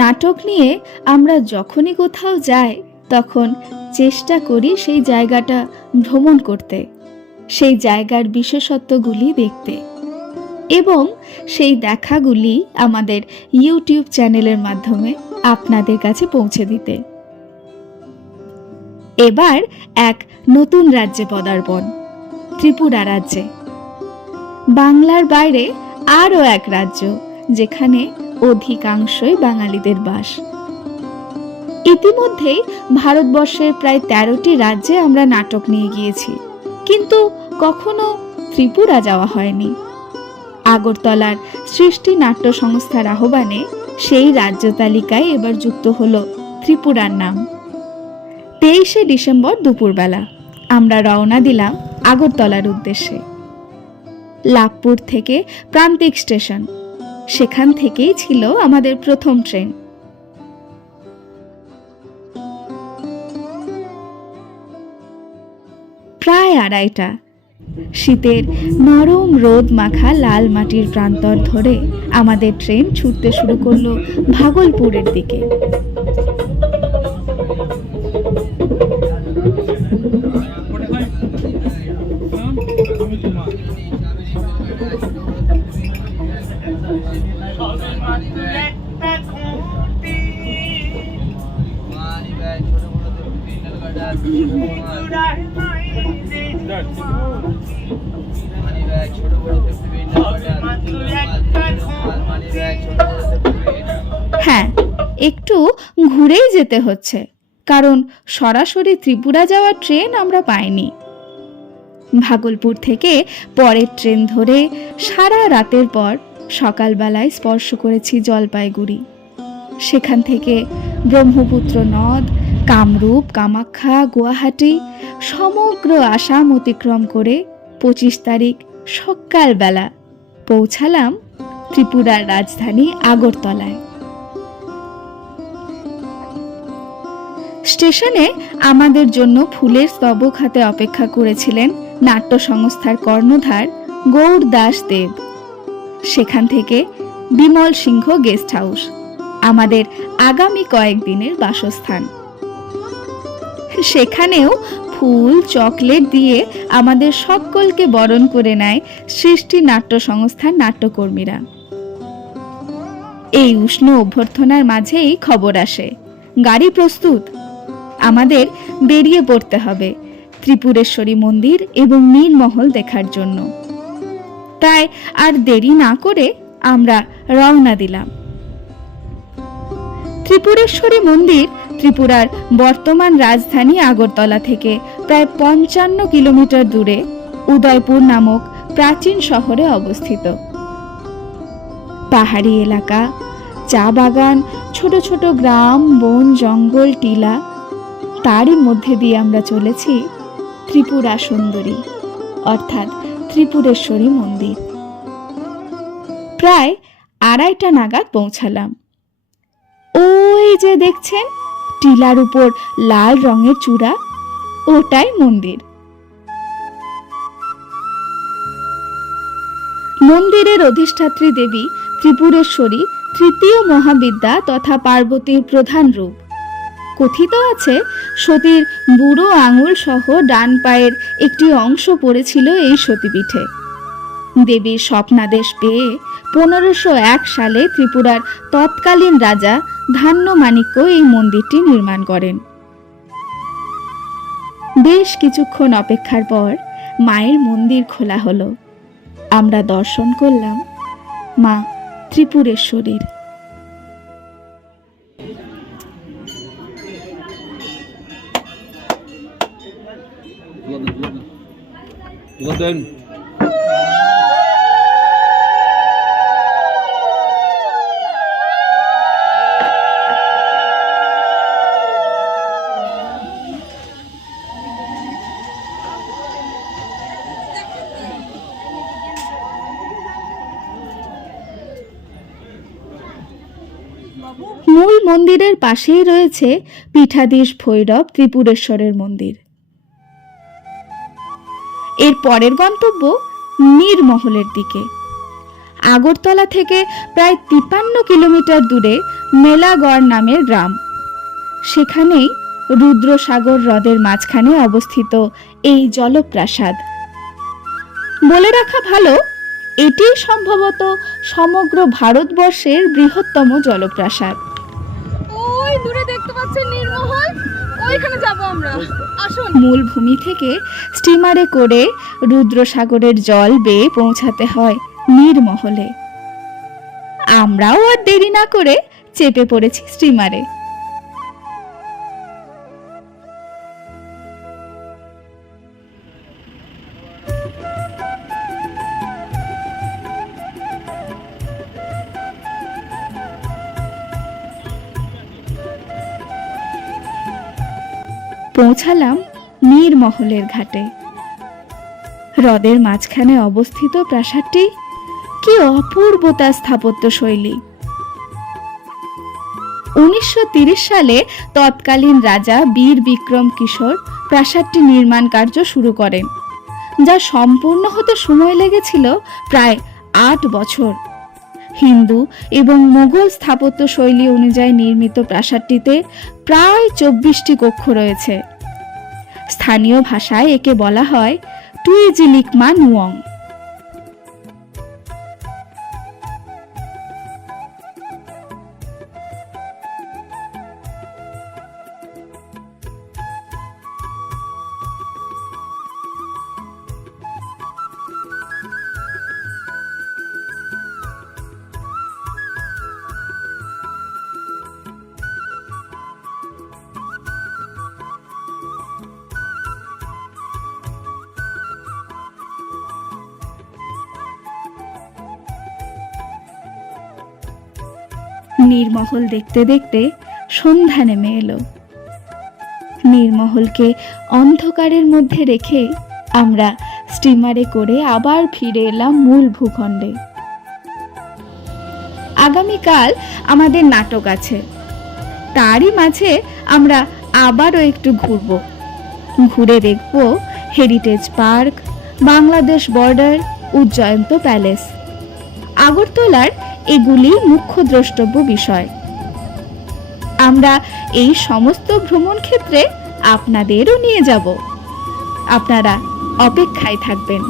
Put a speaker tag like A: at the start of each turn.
A: নাটক নিয়ে আমরা যখনই কোথাও যাই, তখন চেষ্টা করি সেই জায়গাটা ভ্রমণ করতে, সেই জায়গার বিশেষত্বগুলি দেখতে। এবং সেই দেখাগুলি আমাদের ইউটিউব চ্যানেলের মাধ্যমে আপনাদের কাছে পৌঁছে দিতে। এবার এক নতুন রাজ্যে পদার্পণ, ত্রিপুরা রাজ্যে। বাংলার বাইরে আরও এক রাজ্য, যেখানে অধিকাংশই বাঙালিদের বাস। ইতিমধ্যেই ভারতবর্ষের প্রায় তেরোটি রাজ্যে আমরা নাটক নিয়ে গিয়েছি, কিন্তু কখনো ত্রিপুরা যাওয়া হয়নি। আগরতলার সৃষ্টি নাট্য সংস্থার আহ্বানে সেই রাজ্য তালিকায় এবার যুক্ত হলো ত্রিপুরার নাম। তেইশে ডিসেম্বর দুপুরবেলা আমরা রওনা দিলাম আগরতলার উদ্দেশ্যে। লাভপুর থেকে প্রান্তিক স্টেশন। সেখান থেকেই ছিল আমাদের প্রথম ট্রেন। প্রায় আড়াইটা। শীতের নরম রোদ মাখা লাল মাটির প্রান্তর ধরে আমাদের ট্রেন ছুটতে শুরু করল ভাগলপুরের দিকে। হ্যাঁ একটু ঘুরেই যেতে হচ্ছে, কারণ সরাসরি ত্রিপুরা যাওয়ার ট্রেন আমরা পাইনি। ভাগলপুর থেকে পরের ট্রেন ধরে সারা রাতের পর সকালবেলায় স্পর্শ করেছি জলপাইগুড়ি। সেখান থেকে ব্রহ্মপুত্র নদ কামরূপ, কামাখ্যা, গুয়াহাটি সমগ্র আসাম অতিক্রম করে পঁচিশ তারিখ সকালবেলা পৌঁছালাম ত্রিপুরার রাজধানী আগরতলায়। স্টেশনে আমাদের জন্য ফুলের স্তবক হাতে অপেক্ষা করেছিলেন নাট্য সংস্থার কর্ণধার গৌর দাস দেব। সেখান থেকে বিমল সিংহ গেস্ট হাউস, আমাদের আগামী কয়েকদিনের বাসস্থান। সেখানেও ফুল, চকলেট দিয়ে আমাদের সকলকে বরণ করে নেয় সৃষ্টি নাট্য সংস্থার নাট্যকর্মীরা। এই উষ্ণ অভ্যর্থনার মাঝেই খবর আসে। গাড়ি প্রস্তুত। আমাদের বেরিয়ে পড়তে হবে ত্রিপুরেশ্বরী মন্দির এবং নীলমহল দেখার জন্য। তাই আর দেরি না করে আমরা রওনা দিলাম। ত্রিপুরেশ্বরী মন্দির ত্রিপুরার বর্তমান রাজধানী আগরতলা থেকে প্রায় পঞ্চান্ন কিলোমিটার দূরে উদয়পুর নামক প্রাচীন শহরে অবস্থিত। পাহাড়ি এলাকা, চা বাগান, ছোট ছোট গ্রাম, বন, জঙ্গল, টিলা, তারই মধ্যে দিয়ে আমরা চলেছি ত্রিপুরা সুন্দরী, অর্থাৎ ত্রিপুরেশ্বরী মন্দির। প্রায় আড়াইটা নাগাদ পৌঁছালাম। ওই যে দেখছেন টিলার উপর লাল রঙের চূড়া, ওটাই মন্দির। মন্দিরের অধিষ্ঠাত্রী দেবী ত্রিপুরেশ্বরী তৃতীয় মহাবিদ্যা তথা পার্বতীর প্রধান রূপ। কথিত আছে, সতীর বুড়ো আঙুল সহ ডান পায়ের একটি অংশ পড়েছিল এই সতীপীঠে। দেবীর স্বপ্নাদেশ পেয়ে পনেরোশো এক সালে ত্রিপুরার তৎকালীন রাজা ধান্য মাণিক্য এই মন্দিরটি নির্মাণ করেন। বেশ কিছুক্ষণ অপেক্ষার পর মায়ের মন্দির খোলা হলো। আমরা দর্শন করলাম মা ত্রিপুরেশ্বরীর. মন্দিরের পাশেই রয়েছে পীঠাধীশ ভৈরব ত্রিপুরেশ্বরের মন্দির। এর পরের গন্তব্য নীরমহলের দিকে। আগরতলা থেকে প্রায় তিপান্ন কিলোমিটার দূরে মেলাগড় নামের গ্রাম। সেখানেই রুদ্রসাগর হ্রদের মাঝখানে অবস্থিত এই জলপ্রাসাদ। বলে রাখা ভালো এটি সম্ভবত সমগ্র ভারতবর্ষের বৃহত্তম জলপ্রাসাদ।
B: পাচ্ছেন ওইখানে যাব আমরা। আসুন।
A: মূল ভূমি থেকে স্টিমারে করে রুদ্রসাগরের জল বেয়ে পৌঁছাতে হয় নীরমহলে আমরাও আর দেরি না করে চেপে পড়েছি স্টিমারে পৌঁছালাম নীরমহলের ঘাটে। হ্রদের মাঝখানে অবস্থিত প্রাসাদটি কি অপূর্ব তার স্থাপত্য শৈলী। উনিশশো সালে তৎকালীন রাজা বীর বিক্রম কিশোর প্রাসাদটি নির্মাণ কার্য শুরু করেন, যা সম্পূর্ণ হতে সময় লেগেছিল প্রায় আট বছর। হিন্দু এবং মোগল স্থাপত্য শৈলী অনুযায়ী নির্মিত প্রাসাদটিতে প্রায় চব্বিশটি কক্ষ রয়েছে। স্থানীয় ভাষায় একে বলা হয় টুইজিলিকমা নুয়ং। নীরমহল দেখতে দেখতে সন্ধ্যা নেমে এলো। নীরমহলকে অন্ধকারের মধ্যে রেখে আমরা স্টিমারে করে আবার ফিরে এলাম মূল ভূখণ্ডে। আগামীকাল আমাদের নাটক আছে। তারই মাঝে আমরা আবারও একটু ঘুরব। ঘুরে দেখব heritage park Bangladesh border Ujjayanta palace আগরতলার এগুলি মুখ্য দ্রষ্টব্য বিষয়। আমরা এই সমস্ত ভ্রমণ ক্ষেত্রে আপনাদেরও নিয়ে যাব। আপনারা অপেক্ষায় থাকবেন।